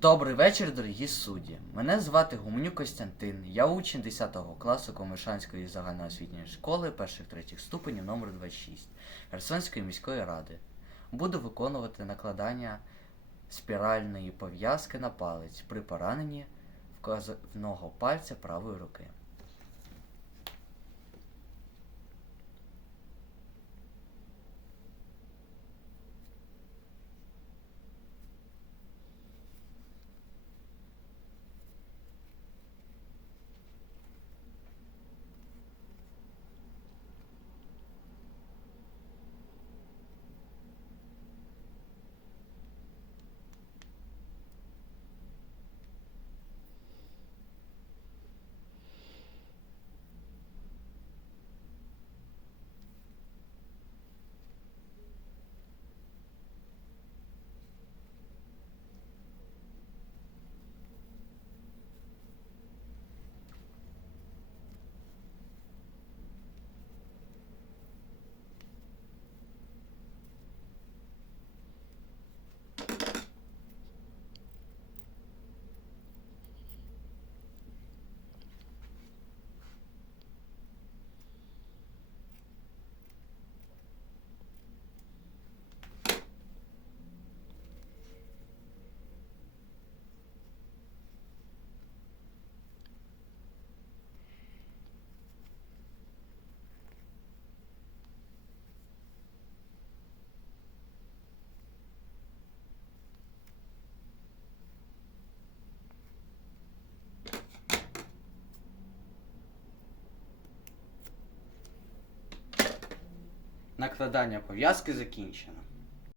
Добрий вечір, дорогі судді. Мене звати Гуменюк Костянтин. Я учень 10 класу Комишанської загальноосвітньої школи перших третіх ступенів номер 26 Херсонської міської ради. Буду виконувати накладання спіральної пов'язки на палець при пораненні вказівного пальця правої руки. Накладання пов'язки закінчено.